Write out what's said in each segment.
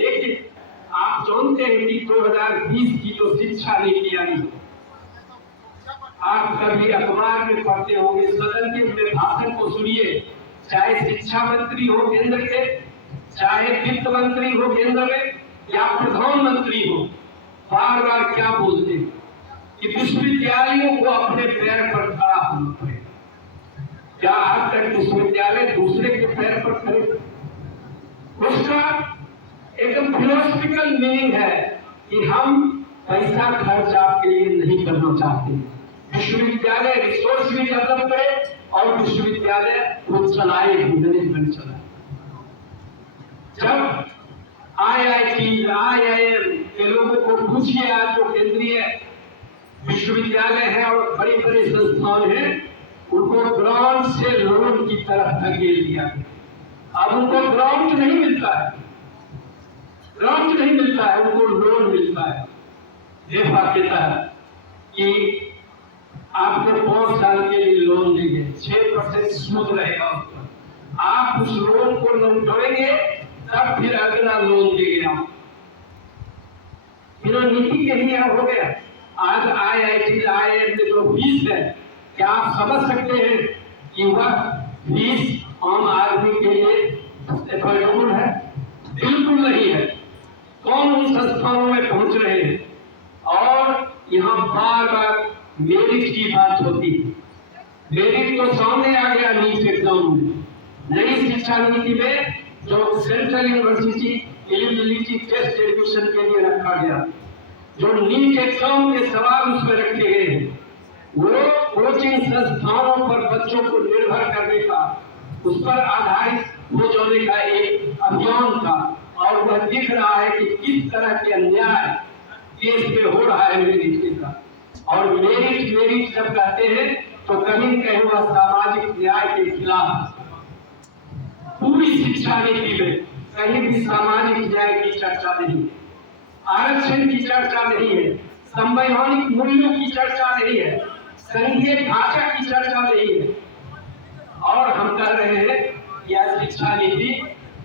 लेकिन आप जानते हैं कि 2020 की जो शिक्षा नीति आई, आप कभी अखबार में पढ़ते होंगे, सदन के में भाषण को सुनिए, चाहे शिक्षा मंत्री हो केंद्र के, चाहे वित्त मंत्री हो केंद्र में, या प्रधानमंत्री हो, बार बार क्या बोलते हैं कि विश्वविद्यालयों को अपने पैर पर खड़ा होना पड़ेगा। क्या आज तक विश्वविद्यालय दूसरे के पैर पर खड़े? उसका एकदम फिलोसफिकल मीनिंग है कि हम पैसा खर्च आपके लिए नहीं करना चाहते। विश्वविद्यालय रिसोर्स भी डेवलप करे और विश्वविद्यालय को चलाए, मैनेजमेंट चलाए। जब IIT, IIM के लोगों को पूछिए, आज जो केंद्रीय विश्वविद्यालय है और बड़ी बड़ी संस्थान है, उनको ग्रांट से लोन की तरफ धकेल दिया। अब उनको ग्रांट नहीं मिलता है, ग्रांट नहीं मिलता है, उनको लोन मिलता है रेफा के तहत कि आपको 5 साल के लिए लोन देंगे, 6% सूद रहेगा उसका। आप उस लोन को लौटाएंगे तब फिर अगला लोन देंगे आप। बिना नीति के ही हो गया। आज IIT, IIM में जो फीस है, क्या आप समझ सकते हैं कि वह फीस आम आदमी के लिए एफोर्डेबल है? बिल्कुल नहीं है। कौन उन संस्थानों में पहुंच रहे हैं? और यहाँ बार बार मेरिट की बात होती है। मेरिट तो सामने आ गया नीट एग्जाम में। नई शिक्षा नीति में जो central university eligibility test admission के लिए रखा गया, जो नीट एग्जाम के सवाल उसमें रखे गए हैं, वो कोचिंग संस्थानों पर बच्चों को निर्भर करने का, उस पर आधारित हो जाने का एक अभियान था। और वह दिख रहा है कि किस तरह के अन्याय देश में हो रहा है मेरिट के साथ। और मेरिट मेरिट जब कहते हैं तो कहीं कहीं वह सामाजिक न्याय के खिलाफ। पूरी शिक्षा नीति में कहीं भी सामाजिक न्याय की चर्चा नहीं, आरक्षण की चर्चा नहीं है, संवैधानिक मूल्यों की चर्चा नहीं है, संघीय ढांचा की चर्चा नहीं है। और हम कह रहे हैं कि यह शिक्षा नीति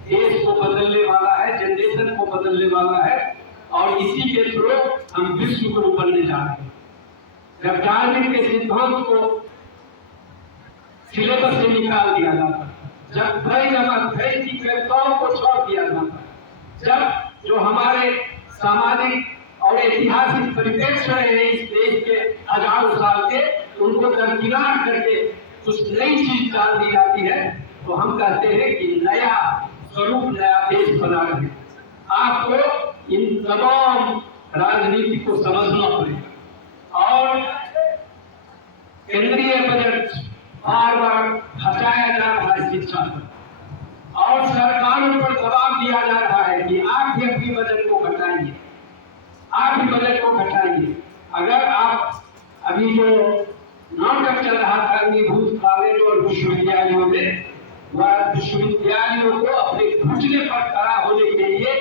देश को बदलने वाला है, जनरेशन को बदलने वाला है, और इसी के थ्रू हम विश्व को बनने जा रहे हैं। जब डार्विन के सिद्धांत को सिलेबस से निकाल दिया जाता, जब कई की कविताओं को छोड़ दिया जाता, जब जो हमारे सामाजिक और ऐतिहासिक परिप्रेक्ष्य रहे हैं इस देश के हजारों साल के, उनको दरकिनार करके कुछ नई चीज डाल दी जाती है, तो हम कहते हैं कि नया स्वरूप, नया देश बना रहे। आपको इन तमाम राजनीति को समझना पड़ेगा। और केंद्रीय बजट बार बार हटाया जा रहा है शिक्षा पर, और सरकारों पर दबाव दिया जा रहा है कि आप भी अपनी बजट को घटाइए, आप भी बजट को घटाइए। अगर आप अभी जो नाटक चल रहा था अंगीभूत कॉलेज और विश्वविद्यालयों में, वह विश्वविद्यालयों को अपने घुटने पर खड़ा होने के लिए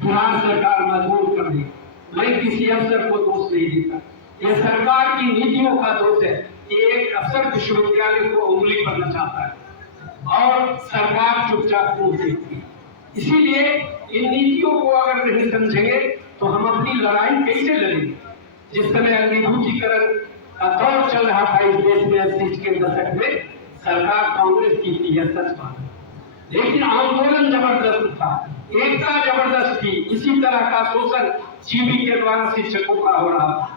बिहार सरकार मजबूर कर दी। मैं किसी अफसर को दोष नहीं देता, यह सरकार की नीतियों का दोष है कि एक अफसर विश्वविद्यालय को उंगली करना चाहता है और सरकार चुपचाप मुंह देखती है। इसीलिए इन नीतियों को अगर नहीं समझेंगे तो हम अपनी लड़ाई कैसे लड़ेंगे? जिस समय अंगीभूतीकरण का दौर चल रहा था इस देश में 80 के दशक में, सरकार कांग्रेस की थी, यह सच बात है, लेकिन आंदोलन जबरदस्त था, एकता जबरदस्त थी। इसी तरह का शोषण सीबी के द्वारा शिक्षकों का हो रहा था,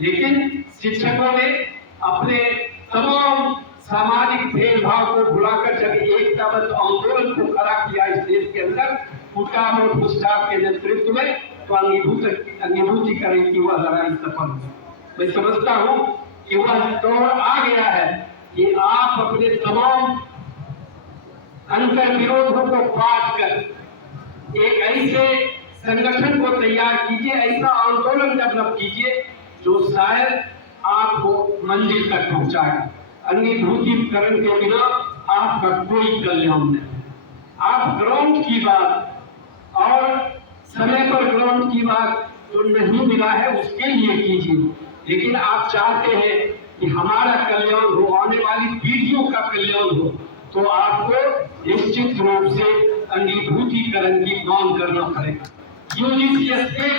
लेकिन शिक्षकों ने अपने तमाम सामाजिक भेदभाव को भुलाकर जब एकताबद्ध आंदोलन को खड़ा किया इस देश के अंदर फुटकाम और पुष्टाप के नेतृत्व में, तो अंगीभूतीकरण की वह लड़ाई सफल हुई। मैं समझता हूँ कि वह दौर आ गया है कि आप अपने तमाम अंतर विरोधों को काट कर एक ऐसे संगठन को तैयार कीजिए, ऐसा आंदोलन डेवलप कीजिए जो शायद आपको मंजिल तक पहुंचाए। अंगीभूतीकरण के बिना आपका कोई कल्याण नहीं। आप ग्राउंड की बात और समय पर ग्राउंड की बात जो नहीं मिला है उसके लिए कीजिए, लेकिन आप चाहते हैं कि हमारा कल्याण हो, आने वाली पीढ़ियों का कल्याण हो, तो आपको निश्चित रूप से अंगीभूतीकरण की मांग करना पड़ेगा, यूजीसी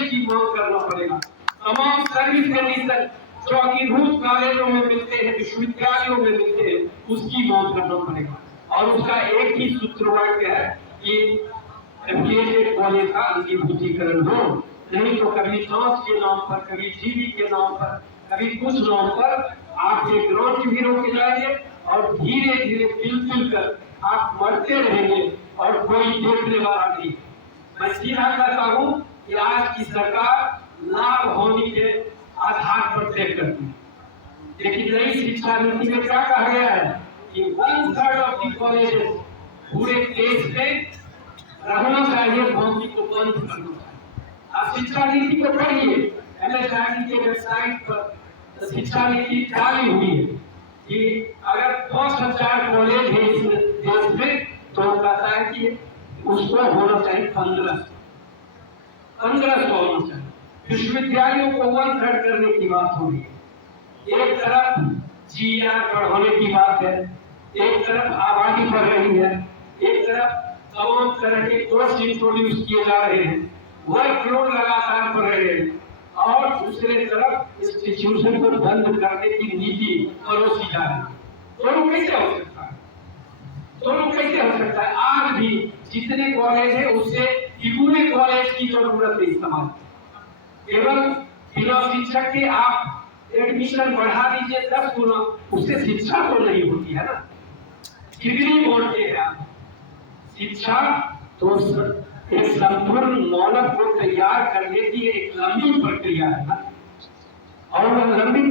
की मांग करना पड़ेगा। तमाम सर्विस कंडीशन जो अंगीभूत कॉलेजों में मिलते हैं, विश्वविद्यालयों में मिलते हैं, उसकी मांग करना पड़ेगा। और उसका एक ही सूत्रवाक्य है कि एफिलिएटेड कॉलेज का अंगीभूतीकरण हो, नहीं तो कभी सांस के नाम पर, कभी जीवी के नाम पर, कभी कुछ नाम पर आप एक ग्रांट भी रोके जाएंगे और धीरे धीरे पिल कर आप मरते रहेंगे और कोई देखने वाला नहीं। मैं सीधा कहता हूँ कि आज की सरकार लाभ होने के आधार पर तय करती है। लेकिन नई शिक्षा नीति में क्या कहा गया है कि 1/3 ऑफ दी कॉलेजेस पूरे देश में रहना चाहिए, बाकी को बंद करना चाहिए। आप शिक्षा नीति को पढ़िए, एमएसआरडी के वेबसाइट पर शिक्षा नीति डाली हुई है कि अगर 10,000 कॉलेज है इस देश में तो कहता है कि उसको होना चाहिए 1500 होना चाहिए। विश्वविद्यालयों को 1/3 करने की बात हो रही है। एक तरफ जीआर बढ़ाने की बात है, एक तरफ आबादी बढ़ रही है, एक तरफ तमाम तरह के कोर्स इंट्रोड्यूस किए जा रहे हैं, वर्कलोड लगातार बढ़ रहे हैं, और दूसरे तरफ इंस्टीट्यूशन को बंद करने की नीति परोसी जा रही है। दोनों कैसे हो सकता है? दोनों कैसे हो सकता है? आज भी जितने कॉलेज है उससे तिगुने कॉलेज की जरूरत है। समाज केवल बिना शिक्षक के आप एडमिशन बढ़ा दीजिए 10 गुना, उससे शिक्षा तो नहीं होती है ना। डिग्री बोलते हैं आप, शिक्षा तो एक संपूर्ण मानव को तैयार करने की एक लंबी प्रक्रिया है ना, और लंबी